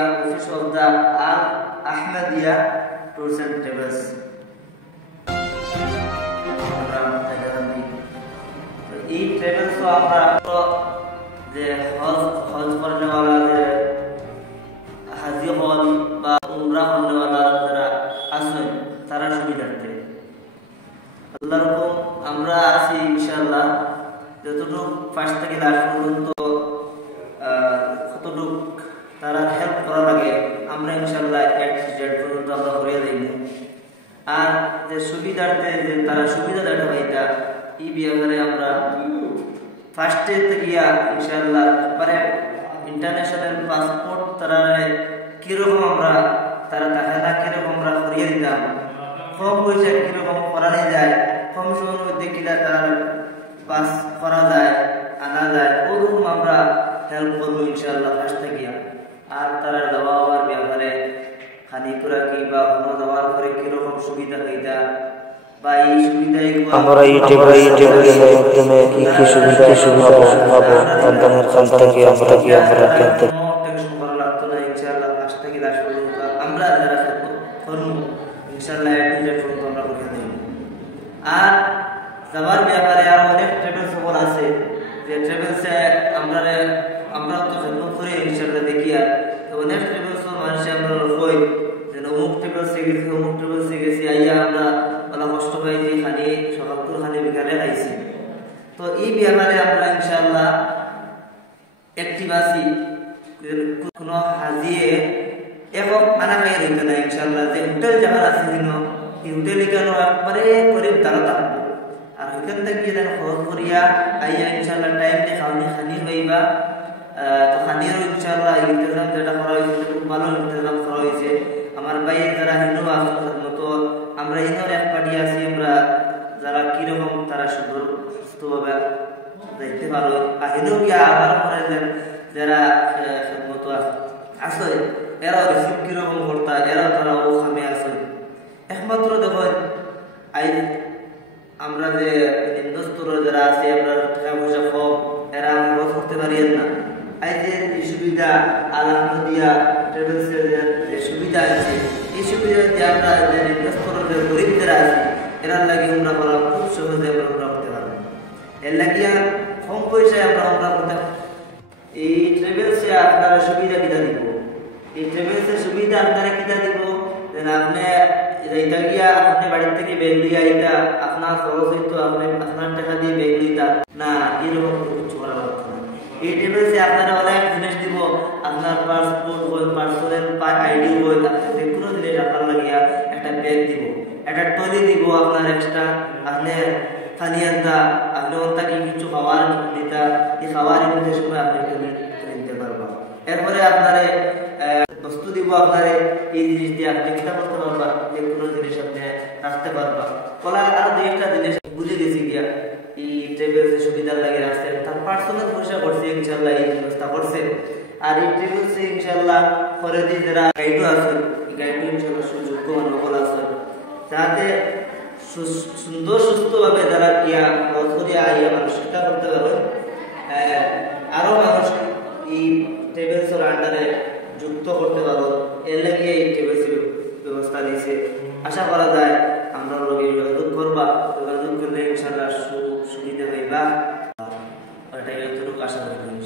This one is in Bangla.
office of the Al Ahmadiyya Tours and Travels. এই ট্রাভেলস আমরা যে হজ করনেওয়ালা যে হাজি হল বা উমরা করনেওয়ালা যারা আছেন তারা সুবিধার্থে আল্লাহর হুকুম আমরা আছি ইনশাআল্লাহ যতটুকু ফার্স্ট থেকে লাস্ট পর্যন্ত কতটুকু তারা হেল্প করা লাগে আমরা ইনশাআল্লাহ এক জেড পর্যন্ত আমরা করে দেব। আর যে সুবিধার্থে যে তারা সুবিধা দেখা এটা এই ব্যাপারে আমরা ফার্স্টে গিয়া ইনশাআল্লাহ মানে ইন্টারন্যাশনাল পাসপোর্ট তারা কিরকম আমরা তারা দেখা কিরকম আমরা করিয়ে দিতাম কম পয়সা কিরকম করানো যায় কম সময়ের মধ্যে কিনা তারা পাস করা যায় আনা যায় ওরকম আমরা হেল্প করবো ইনশাআল্লাহ ফার্স্টে গিয়া। আর তারা দেওয়া হওয়ার ব্যাপারে খানি পুরা কি বা হলো দেওয়ার পরে কিরকম সুবিধা হইতা বা এই সুবিধাগুলো আমরা ইউটিউবের মাধ্যমে কি কি সুবিধা পাবো আপনাদের কাছ থেকে আমরা জানতে টেনশন করা লাগতো না ইনশাআল্লাহ ফার্স্ট থেকে লাস্ট পর্যন্ত আমরা যারা করব ইনশাআল্লাহ এই পর্যন্ত আমরা করে দেব। আর যাবার ব্যাপারে আর অনেক ট্রাভেলস সকল আছে যে ট্রাভেলসে আমরা তো খেদমত করে ইনশাআল্লাহ দেখি আর অনেক ট্রাভেলস মানুষ আমরা কই যে অমুক ট্রাভেলসে গেছি আইয়া আমরা বলা কষ্ট পাই যে খালি সকাল খালি বিকালে আইছি। তো এই ব্যাপারে আমরা ইনশাআল্লাহ অ্যাক্টিভ আছি কোনো হাজিয়ে একক আনা খাই রইতে না ইনশাআল্লাহ যে হোটেল যাবার আছে যেন এই হোটেলে কেন একবারে গরিব তারা থাকবো আর ওইখান থেকে যেন খরচ করিয়া আইয়া ইনশাআল্লাহ টাইম দিয়ে খানি হইবা। তো খানিরও ইনশাআল্লাহ ইন্তজাম যেটা করা হয়েছে খুব ভালো ইন্তজাম করা হয়েছে। আমার ভাইয়ের যারা হিন্দু মতো আমরা ইনোর এক পার্টি আছি আমরা যারা কিরকম তারা সুস্থভাবে দেখতে ভালো আহিনও গিয়া আবার করে যারা মতো আছে এরাও রিসিভ কিরকম করতা এরাও তারা ও খামে আছে একমাত্র দেখো আমরা যে নিম্নস্তর যারা আছে আমরা টাকা পয়সা কম এরা আমরা করতে পারি না। যে সুবিধা আল আহমদিয়া ট্রাভেলসের যে সুবিধা আছে এই সুবিধা দিয়ে আমরা যে নিম্নস্তরের যে গরিব যারা আছে এরার লাগে আমরা করা খুব সহজে আমরা করতে পারবো। এর লাগিয়া কম পয়সায় আমরা করতে এই ট্রাভেলসে আপনারা সুবিধা কিনা দিব এই ট্রাভেলসের সুবিধা আপনারা কিনা দিব যে আপনি এটা গিয়া আপনি বাড়ি থেকে ব্যাগ দিয়ে এটা আপনার খরচ হইতো আপনি আপনার টাকা দিয়ে ব্যাগ দিতা না এরকম কিছু করা লাগতো না। এই ট্রাভেলসে আপনারা অনেক জিনিস দিব আপনার পাসপোর্ট বই পার্সোনাল আইডি বই যে কোনো জিনিস আপনার লাগিয়া একটা ব্যাগ দিব একটা টলি দিব আপনার এক্সট্রা আপনি ফানিয়ান্তা আপনি ওটা কি কিছু খাওয়ার দিতা এই খাওয়ার মধ্যে সময় আপনি নিতে পারবা। এরপরে আপনারে বস্তু দিব আপনারে এই জিনিস দিয়ে আপনি কিনা করতে পারবা যে কোনো জিনিস আপনি রাখতে পারবা কলা আর দুইটা জিনিস বুঝে গেছি গিয়া এই ট্রাভেলসের সুবিধার লাগে রাখছে তার পার্সোনাল পয়সা করছে ইনশাআল্লাহ এই ব্যবস্থা করছে। আর এই ট্রাভেলসে ইনশাআল্লাহ করে দিয়ে যারা গাইডও আছে গাইডও ইনশাআল্লাহ সুযোগ্য নকল আছে যাতে সুন্দর সুস্থভাবে যারা ইয়া বছরিয়া ইয়া মানুষ শিক্ষা করতে পারবে আরো মানুষ এই ট্রাভেলসের আন্ডারে যুক্ত করতে পারবো এর লাগে এই ট্রাভেলসের ব্যবস্থা দিয়েছে। আশা করা যায় আমরা যোগাযোগ করবা যোগাযোগ করলে ইনশাআল্লাহ সুবিধা হইবা এটাই এতটুকু আশা করি।